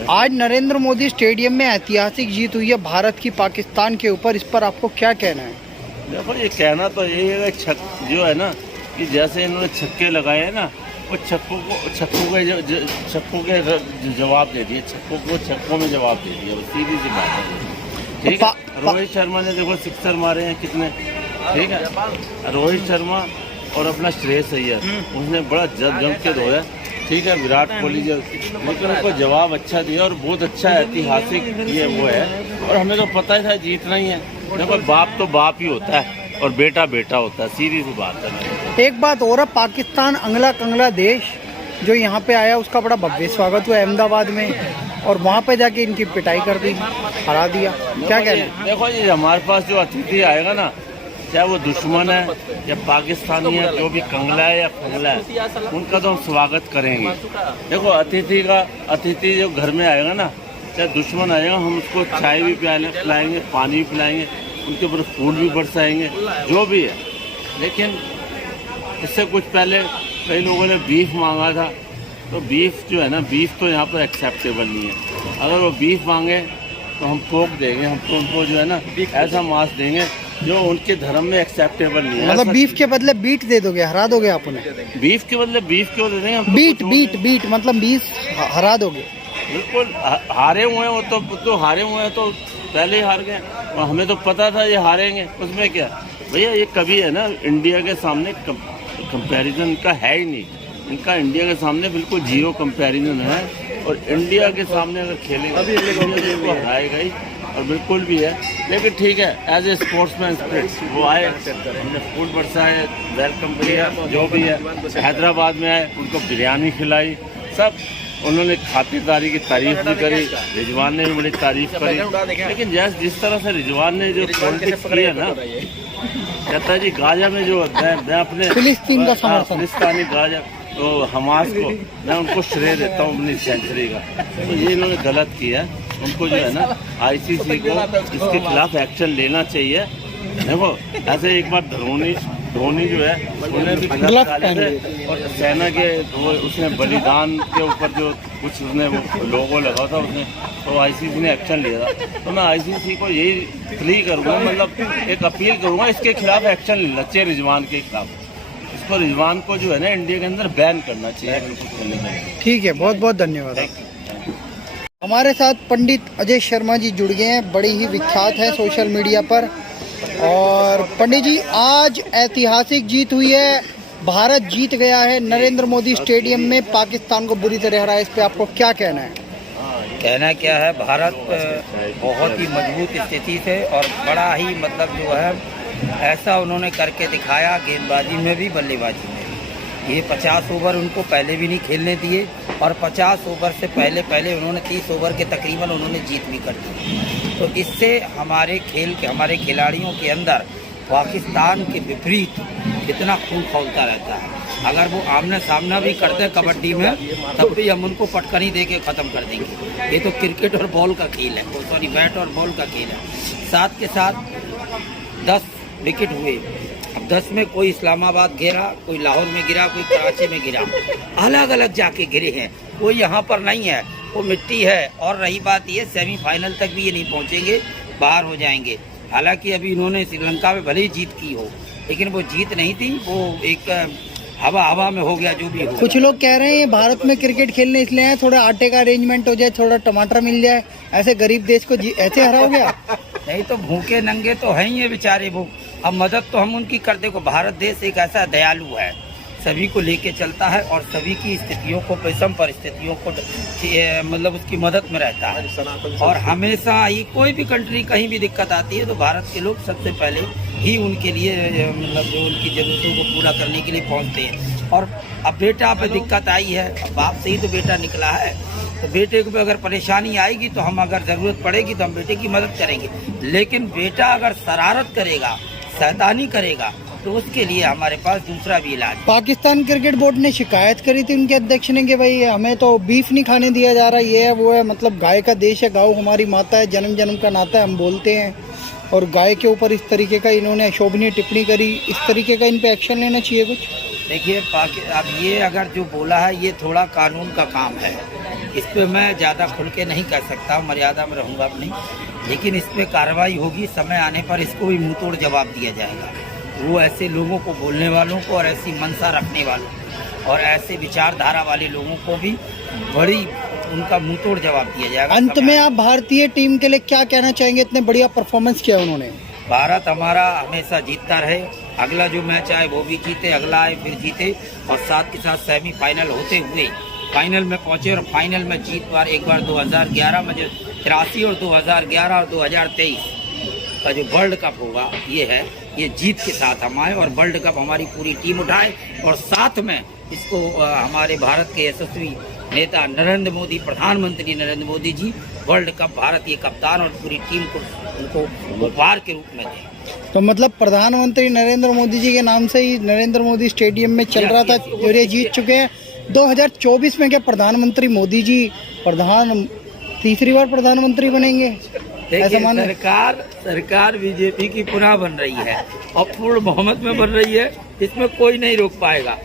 आज नरेंद्र मोदी स्टेडियम में ऐतिहासिक जीत हुई है भारत की पाकिस्तान के ऊपर, इस पर आपको क्या कहना है? देखो, ये कहना तो यही है कि जो है ना कि जैसे इन्होंने छक्के लगाए हैं ना, वो छक्कों के जवाब दे दिए, छक्कों में जवाब दे दिया, सीधी सी बात है। ठीक है, रोहित शर्मा ने देखो सिक्सर मारे हैं कितने, ठीक है, रोहित शर्मा और अपना श्रेयस अय्यर उसने बड़ा जम के धोया, ठीक है, विराट कोहली जो, लेकिन उनको जवाब अच्छा दिया और बहुत अच्छा ऐतिहासिक ये वो है, और हमें तो पता ही था जीतना ही है। देखो, बाप तो बाप ही होता है और बेटा बेटा होता है, सीधी सी बात है। एक बात और है, पाकिस्तान अंगला कंगला देश जो यहाँ पे आया उसका बड़ा भव्य स्वागत हुआ अहमदाबाद में, और वहाँ पे जाके इनकी पिटाई कर दी, हरा दिया, क्या कहना है? देखो जी, हमारे पास जो अतिथि आएगा ना, चाहे वो दुश्मन है या पाकिस्तानी है, जो भी कंगला है या फंगला है, उनका तो हम स्वागत करेंगे। देखो, अतिथि जो घर में आएगा ना, चाहे दुश्मन आएगा, हम उसको चाय भी पिलाएंगे, पानी भी पिलाएंगे, उनके ऊपर फूल भी बरसाएंगे, जो भी है। लेकिन इससे कुछ पहले कई लोगों ने बीफ मांगा था, तो बीफ जो है ना, बीफ तो यहाँ पर एक्सेप्टेबल नहीं है। अगर वो बीफ मांगे तो हम पोक देंगे, हम तो उनको जो है ना ऐसा मांस देंगे जो उनके धर्म में एक्सेप्टेबल नहीं है। मतलब बीफ के बदले बीट दे दोगे, हरा दोगे आप उन्हें? बीफ के बदले बीफ क्यों दे देंगे हम? बीट मतलब बीफ हरा दोगे? बिल्कुल, हारे हुए हैं वो तो हारे हुए हैं, तो पहले ही हार गए, और हमें तो पता था ये हारेंगे, उसमें क्या भैया। ये कभी है ना इंडिया के सामने कंपैरिजन का है ही नहीं, इनका इंडिया के सामने बिल्कुल जीरो कंपैरिजन है, और इंडिया के सामने अगर खेलेंगे तो हराएगा ही, और बिल्कुल भी है। लेकिन ठीक है, एज ए स्पोर्ट्समैन स्पिरिट वो आए, हमने फूल बरसाए, वेलकम किया, जो भी है। हैदराबाद में आए, उनको बिरयानी खिलाई, सब उन्होंने खातिरदारी की तारीफ भी करी, रिजवान ने भी बड़ी तारीफ करी। लेकिन जिस तरह से रिजवान ने जो पॉलिटिक्स की है ना, कहता है जी गाजा में जो मैं अपने फिलिस्तीनी गाजा तो हमास को मैं उनको श्रेय देता हूँ अपनी सेंचुरी का, तो ये इन्होंने गलत किया। उनको जो है ना ICC को इसके खिलाफ एक्शन लेना चाहिए। देखो, ऐसे एक बार धोनी जो है उन्हें भी गलत डाले थे, और सेना के उसने बलिदान के ऊपर जो कुछ उसने वो लोगो लगा था उसने, तो ICC ने एक्शन लिया था। तो मैं ICC को यही प्ली करूँगा, मतलब एक अपील करूँगा, इसके खिलाफ एक्शन लेना चाहिए, रिजवान के खिलाफ। इसको रिजवान को जो है ना इंडिया के अंदर बैन करना चाहिए। ठीक है, बहुत बहुत धन्यवाद। हमारे साथ पंडित अजय शर्मा जी जुड़ गए हैं, बड़ी ही विख्यात है सोशल मीडिया पर। और पंडित जी, आज ऐतिहासिक जीत हुई है, भारत जीत गया है नरेंद्र मोदी स्टेडियम में, पाकिस्तान को बुरी तरह हराया, इस पे आपको क्या कहना है? कहना क्या है, भारत बहुत ही मजबूत स्थिति से और बड़ा ही मतलब जो है ऐसा उन्होंने करके दिखाया, गेंदबाजी में भी बल्लेबाजी में भी। ये 50 ओवर उनको पहले भी नहीं खेलने दिए, और 50 ओवर से पहले उन्होंने 30 ओवर के तकरीबन उन्होंने जीत भी कर दी। तो इससे हमारे खिलाड़ियों के अंदर पाकिस्तान के विपरीत कितना खून खौलता रहता है। अगर वो आमने सामना भी करते हैं कबड्डी में, तब भी हम उनको पटकनी दे के ख़त्म कर देंगे। ये तो क्रिकेट और बॉल का खेल है, सॉरी बैट और बॉल का खेल है। साथ के साथ 10 विकेट हुए, अब 10 में कोई इस्लामाबाद गिरा, कोई लाहौर में गिरा, कोई कराची में गिरा, अलग अलग जाके गिरे हैं, कोई यहाँ पर नहीं है, वो मिट्टी है। और रही बात ये, सेमीफाइनल तक भी ये नहीं पहुँचेंगे, बाहर हो जाएंगे। हालांकि अभी इन्होंने श्रीलंका में भले ही जीत की हो, लेकिन वो जीत नहीं थी, वो एक हवा में हो गया जो भी हो। कुछ लोग कह रहे हैं भारत में क्रिकेट खेलने इसलिए आए, थोड़ा आटे का अरेंजमेंट हो जाए, थोड़ा टमाटर मिल जाए, ऐसे गरीब देश को ऐसे हराओगे आप? नहीं तो भूखे नंगे तो हैं ही ये बेचारे, वो अब मदद तो हम उनकी कर दे। भारत देश एक ऐसा दयालु है, सभी को लेके चलता है और सभी की स्थितियों को, विषम परिस्थितियों को मतलब उसकी मदद में रहता है। और हमेशा ही कोई भी कंट्री कहीं भी दिक्कत आती है तो भारत के लोग सबसे पहले ही उनके लिए मतलब जो उनकी ज़रूरतों को पूरा करने के लिए पहुंचते हैं। और अब बेटा पे दिक्कत आई है, अब बाप से ही तो बेटा निकला है, तो बेटे को अगर परेशानी आएगी तो हम, अगर ज़रूरत पड़ेगी तो हम बेटे की मदद करेंगे। लेकिन बेटा अगर शरारत करेगा, शैतानी करेगा, तो उसके लिए हमारे पास दूसरा भी इलाज। पाकिस्तान क्रिकेट बोर्ड ने शिकायत करी थी उनके अध्यक्ष ने कि भाई हमें तो बीफ नहीं खाने दिया जा रहा, ये है वो है, मतलब गाय का देश है, गाय हमारी माता है, जन्म जन्म का नाता है, हम बोलते हैं, और गाय के ऊपर इस तरीके का इन्होंने अशोभनीय टिप्पणी करी, इस तरीके का इन पे एक्शन लेना चाहिए कुछ? देखिए, अब ये अगर जो बोला है ये थोड़ा कानून का काम है, इस पे मैं ज़्यादा खुल के नहीं कह सकता, मर्यादा में रहूँगा अपनी, लेकिन इस पे कार्रवाई होगी। समय आने पर इसको भी मुंह तोड़ जवाब दिया जाएगा। वो ऐसे लोगों को, बोलने वालों को और ऐसी मंशा रखने वालों और ऐसे विचारधारा वाले लोगों को भी बड़ी उनका मुंह तोड़ जवाब दिया जाएगा। अंत में आप भारतीय टीम के लिए क्या कहना चाहेंगे? इतने बढ़िया परफॉर्मेंस किया उन्होंने। भारत हमारा हमेशा जीतता रहे, अगला जो मैच आए वो भी जीते, अगला आए फिर जीते, और साथ के साथ सेमीफाइनल होते हुए फाइनल में पहुंचे। और फाइनल में जीत बार एक बार 2011 में, जो 83 और 2011 और 2023 का जो वर्ल्ड कप होगा ये है, ये जीत के साथ हम आए और वर्ल्ड कप हमारी पूरी टीम उठाए। और साथ में इसको हमारे भारत के यशस्वी नेता नरेंद्र मोदी, प्रधानमंत्री नरेंद्र मोदी जी वर्ल्ड कप भारतीय कप्तान और पूरी टीम को उनको उपहार के रूप में दें। तो मतलब प्रधानमंत्री नरेंद्र मोदी जी के नाम से ही नरेंद्र मोदी स्टेडियम में चल रहा था और ये जीत चुके हैं। 2024 में क्या प्रधानमंत्री मोदी जी तीसरी बार प्रधानमंत्री बनेंगे? देखिए, सरकार बीजेपी की पुनः बन रही है और पूर्ण बहुमत में बन रही है, इसमें कोई नहीं रोक पाएगा।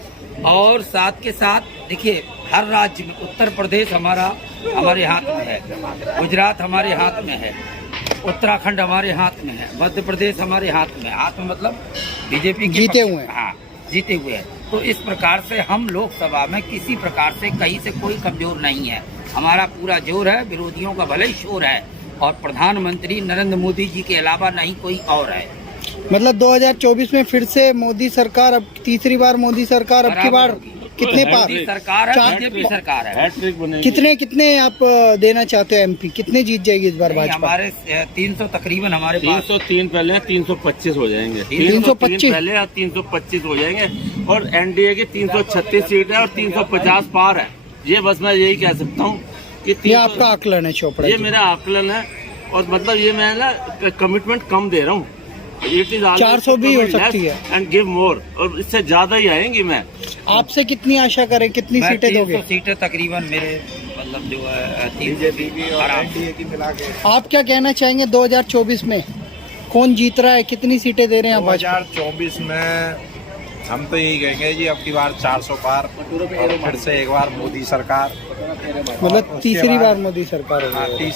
और साथ के साथ देखिए, हर राज्य में, उत्तर प्रदेश हमारे हाथ में है, गुजरात हमारे हाथ में है, उत्तराखंड हमारे हाथ में है, मध्य प्रदेश हमारे हाथ में है। हाथ में मतलब बीजेपी के जीते हुए हैं। हाँ, जीते हुए हैं। तो इस प्रकार से हम लोकसभा में किसी प्रकार से कहीं से कोई कमजोर नहीं है। हमारा पूरा जोर है, विरोधियों का भले ही शोर है, और प्रधानमंत्री नरेंद्र मोदी जी के अलावा नहीं कोई और है। मतलब 2024 में फिर से मोदी सरकार, अब तीसरी बार मोदी सरकार, अब की बार कितने पार? मोदी सरकार है, बीजेपी सरकार है। हैट्रिक बनेगी। कितने आप देना चाहते हो? एमपी कितने जीत जाएगी इस बार भाजपा? हमारे 300 तकरीबन हमारे पास 303 पहले, 325 हो जाएंगे। 325 पहले और 325 हो जाएंगे। और एनडीए की 336 सीट है और 350 पार है। ये बस मैं यही कह सकता हूँ कि ये आपका आकलन है चोपड़ा ये जी? मेरा आकलन है। और मतलब ये मैं ना कमिटमेंट कम दे रहा हूँ। 400 भी हो सकती है एंड गिव मोर, और इससे ज्यादा ही आएंगी। मैं आपसे कितनी आशा करें, कितनी सीटें दोगे? सीटें तकरीबन मेरे मतलब जो है 300 आप क्या कहना चाहेंगे 2024 में कौन जीत रहा है, कितनी सीटें दे रहे हैं भाजपा? 2024 में हम तो यही कहेंगे जी, अब की बार 400 पार, और फिर से एक बार मोदी सरकार। मतलब तीसरी बार मोदी सरकार हाँ, होगी।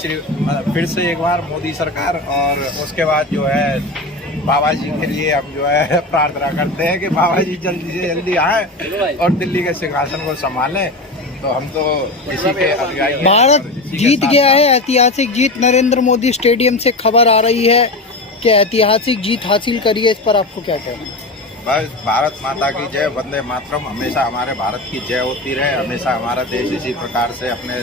फिर से एक बार मोदी सरकार। और उसके बाद जो है बाबा जी के लिए हम जो है प्रार्थना करते हैं कि बाबा जी जल्दी से जल्दी आए और दिल्ली के सिंहासन को संभालें। तो हम तो इसी के अनुयायी हैं। भारत जीत गया है, ऐतिहासिक जीत। नरेंद्र मोदी स्टेडियम से खबर आ रही है कि ऐतिहासिक जीत हासिल करी है। इस पर आपको क्या कहना है? बस भारत माता की जय, वंदे मातरम। हमेशा हमारे भारत की जय होती रहे। हमेशा हमारा देश इसी प्रकार से अपने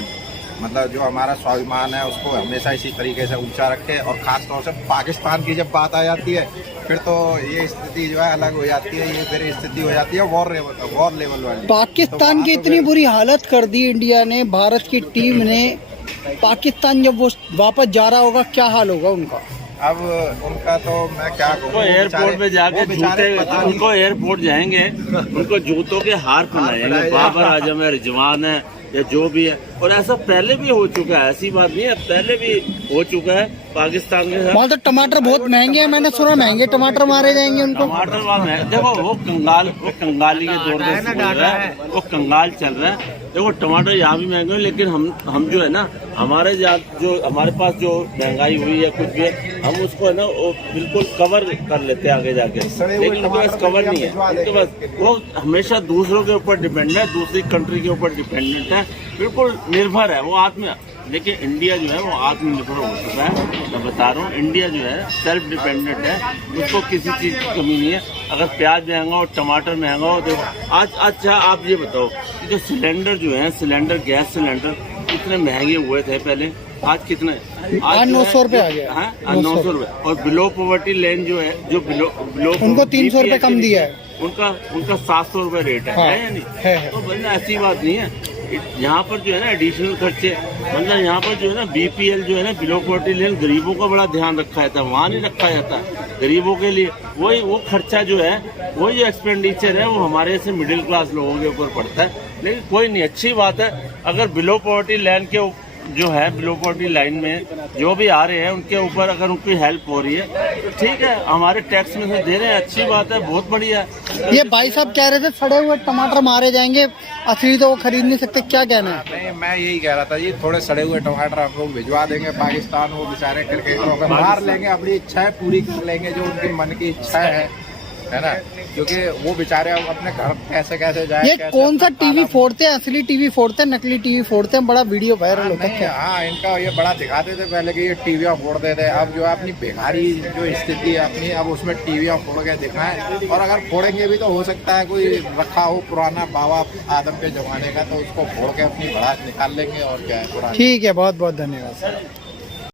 मतलब जो हमारा स्वाभिमान है उसको हमेशा इसी तरीके से ऊंचा रखे। और खास तौर से पाकिस्तान की जब बात आ जाती है फिर तो ये स्थिति जो है अलग हो जाती है। ये फिर स्थिति हो जाती है वॉर लेवल वाली। पाकिस्तान की इतनी बुरी हालत कर दी इंडिया ने, भारत की टीम ने। पाकिस्तान जब वो वापस जा रहा होगा क्या हाल होगा उनका? अब उनका तो मैं क्या कहूँ, एयरपोर्ट में जाके जूते, उनको एयरपोर्ट जाएंगे, उनको जूतों के हार पहनाएंगे। बाबर आजम है, रिजवान है, या जो भी है। और ऐसा पहले भी हो चुका है, ऐसी बात नहीं है, पहले भी हो चुका है पाकिस्तान के साथ। वहाँ तो टमाटर बहुत महंगे हैं, मैंने सुना महंगे टमाटर मारे जाएंगे उनको। टमाटर वहाँ महंगे। देखो वो कंगाली के दौर में चल रहा है, वो कंगाल चल रहा है। देखो टमाटर यहाँ भी महंगे हैं, लेकिन हम जो है ना, हमारे पास जो महंगाई हुई है कुछ भी है, हम उसको है ना वो बिल्कुल कवर कर लेते हैं आगे जाके। लेकिन उनके पास कवर नहीं है, उनके पास वो हमेशा दूसरों के ऊपर डिपेंड है, दूसरी कंट्री के ऊपर डिपेंडेंट है, बिल्कुल निर्भर है वो लेकिन इंडिया जो है वो आत्मनिर्भर हो चुका है। मैं बता रहा हूँ, इंडिया जो है सेल्फ डिपेंडेंट है, उसको किसी चीज़ की कमी नहीं है। अगर प्याज महंगा हो, टमाटर महंगा हो, देखो आज अच्छा आप ये बताओ कि जो सिलेंडर जो है, गैस सिलेंडर कितने महंगे हुए थे पहले, आज कितने? आज 900 रुपये आ गया। हाँ, 900 रुपये। और बिलो पॉवर्टी लाइन जो है, जो बिलो उनको 300 रुपये कम दिया है। उनका 700 रुपये रेट है, हाँ, है या नहीं? है। तो मतलब ऐसी बात नहीं है। यहाँ पर जो है ना एडिशनल खर्चे, मतलब यहाँ पर जो है ना बीपीएल जो है ना, बिलो पॉवर्टी लाइन, गरीबों का बड़ा ध्यान रखा जाता है, वहाँ नहीं रखा जाता। गरीबों के लिए वो खर्चा जो है, वो जो एक्सपेंडिचर है, वो हमारे से मिडिल क्लास लोगों के ऊपर पड़ता है। लेकिन कोई नहीं, अच्छी बात है। अगर बिलो पॉवर्टी लाइन के जो है बिलो पॉवर्टी लाइन में जो भी आ रहे हैं उनके ऊपर अगर उनकी हेल्प हो रही है तो ठीक है, हमारे टैक्स में से दे रहे हैं, अच्छी बात है, बहुत बढ़िया है। ये भाई साहब कह रहे थे सड़े हुए टमाटर मारे जाएंगे, असली तो वो खरीद नहीं सकते, क्या कहना है? नहीं, मैं यही कह रहा था जी, थोड़े सड़े हुए टमाटर हम लोग भिजवा देंगे पाकिस्तान, वो बेचारे क्रिकेटरों का मार लेंगे, अपनी इच्छाएं पूरी कर लेंगे जो उनकी मन की इच्छाएं है ना, क्योंकि वो बेचारे अपने घर कैसे कैसे जाए। ये कौन सा टीवी फोड़ते हैं, असली टीवी फोड़ते हैं, नकली टीवी फोड़ते हैं? बड़ा वीडियो वायरल होता है। हाँ, इनका ये बड़ा दिखाते थे पहले कि ये टीवियाँ फोड़ते थे, अब जो है अपनी बेकारी जो स्थिति है अपनी, अब उसमें टीवियाँ फोड़ के दिखाएं, और अगर फोड़ेंगे भी तो हो सकता है कोई रखा हो पुराना बाबा आदम के जमाने का, तो उसको फोड़ के अपनी भड़ास निकाल लेंगे, और क्या है पुराना। ठीक है, बहुत बहुत धन्यवाद सर।